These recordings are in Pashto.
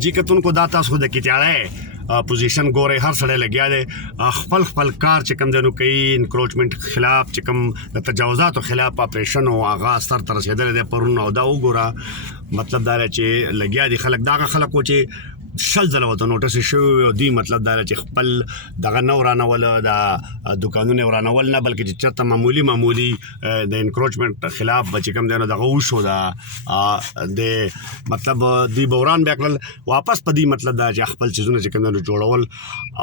جی کتونکو دا تاسو د کټیاړی پوزیشن ګورئ هر سړی لګیا دی خپل کار چې کوم دی نو کوي انکروچمنٹ خلاف چې کوم د تجاوزاتو خلاف اپریشن او هغه سر ته رسېدلی دی پرون او دا وګوره مطلب دا چې لګیا دي خلک دغه خلک و چې شل ځله ورته نوټس شوی او دوی مطلب دا چې خپل دغه نه ورانول د دوکانونه ورانول نه بلکې چې چېرته معمولي د انکروچمنٹ خلاف به چې کوم دی نو دغه وشو د مطلب دوی به وران بیا کړل واپس په دې مطلب دا چې خپل څیزونه چې کوم دی نو جوړول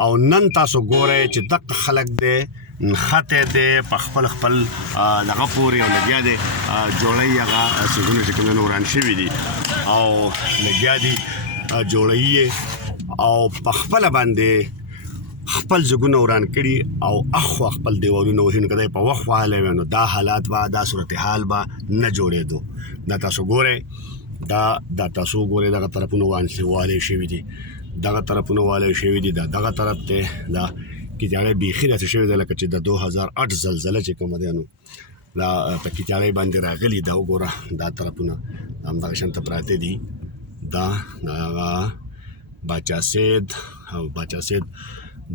او نن تاسو ګورئ چې دغه خلک دی نښتی دی په خپل دغه پورې او لګیا دی جوړوي هغه څیزونه چې کوم دی نو وران شوي دي او لګیا دي جوړوي او په خپل باندې خپل ځګونه وران کړي او اخوا خپل دیوالونه وهي نو که دی په وخت وهلی وی نو دا حالات به دا صورتحال به نه جوړېدو دا تاسو ګورئ دا تاسو ګورئ دغه طرفونه والی شوي دي دغه طرفونه والی شوي دي دغه طرف دی دا کټیاړی بیخي داسې شوی دی لکه چې د 2008 زلزله چې کومه دی نو دا په کټیاړی باندې راغلي دا وګوره دا طرفونه همدغه شانته پراته دي دا باچا سید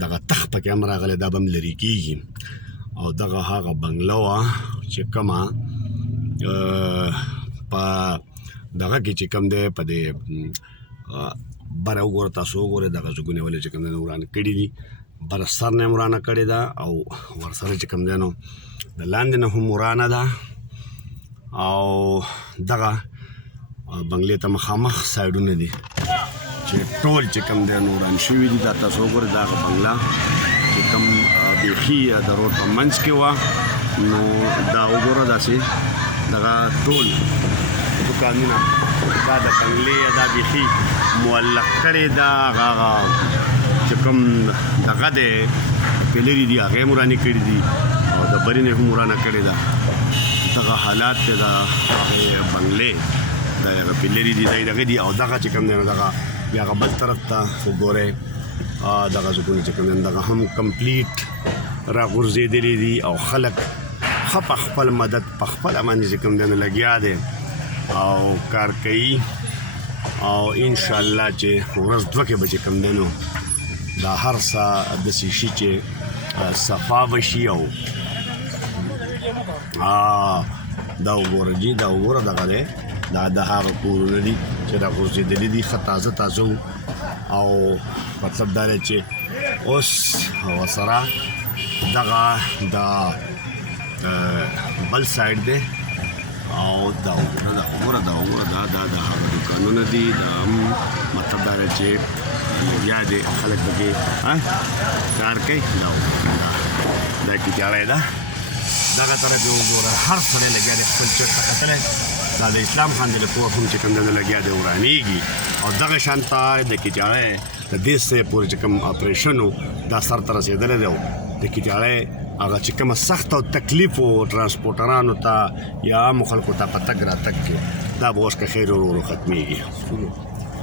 دغه تخت پکې هم راغلی دا به هم لرې کېږي او دغه هغه بنګله وه چې کومه په دغه کې چې کوم دی په دې بره وګوره تاسو وګورئ دغه ځګونه ولې چې کوم دی ورانه کړي دي بره سر نه یې ورانه کړې ده او ورسره چې کوم دی نو د لاندې نه هم ورانه ده او دغه بنگلې ته مخامخ سایډونه دي چې ټول چې کوم دی نو وران شوي دي دا تاسو وګورئ دا هغه بنګله چې کوم بیخي د روډ په منځ کې وه نو دا وګوره داسې دغه ټول دوکانونه دا د بنګلې دا بیخي معلق کړې ده هغه چې کوم دغه دی پیلري دي هغه یې ورانې کړي دي او د بري نه هم ورانه کړې ده دغه حالات دی د هغې بنګلې دا هغه پیلري دي دغه دي او دغه چې کوم دی نو دغه بیا هغه بل طرف ته وګورئ دغه ځګونه چې کوم دی دغه هم کمپلیټ راغورځېدلي دي او خلک ښه په خپل مدد په خپله باندې چې کوم دی نو لګیا دی او کار کوي او انشاءالله چې ورځ دوه کې به چې کوم دی نو دا هر څه داسې شي چې صفا به شي او دا وګوره جي دا وګوره دغه دی دا د هغه کورونه دي چې راغورځېدلي دي ښه تازه او مطلب دا دی چې اوس ورسره دغه د بل سایډ دی او دا وګوره دا د هغه دوکانونه دي دا هم مطلب دا دی چې لګیا دي خلک پکې کار کوي دا کټیاړی ده دغه طرف یې وګوره هر سړی لګیا دی خپل چېرته کتلی دا د اسلام خان د لپاره هم چې کوم دی لګیا دی ورانېږي او دغه شانته د کټیاړی د دې څه پورې چې کوم اپریشن و دا سر ته رسېدلی دی او د کټیاړی هغه چې کومه سخت او تکلیف و ټرانسپورټرانو ته یا عامو خلکو ته په تګ راتګ کې دا به اوس که خیر ورو ختمېږي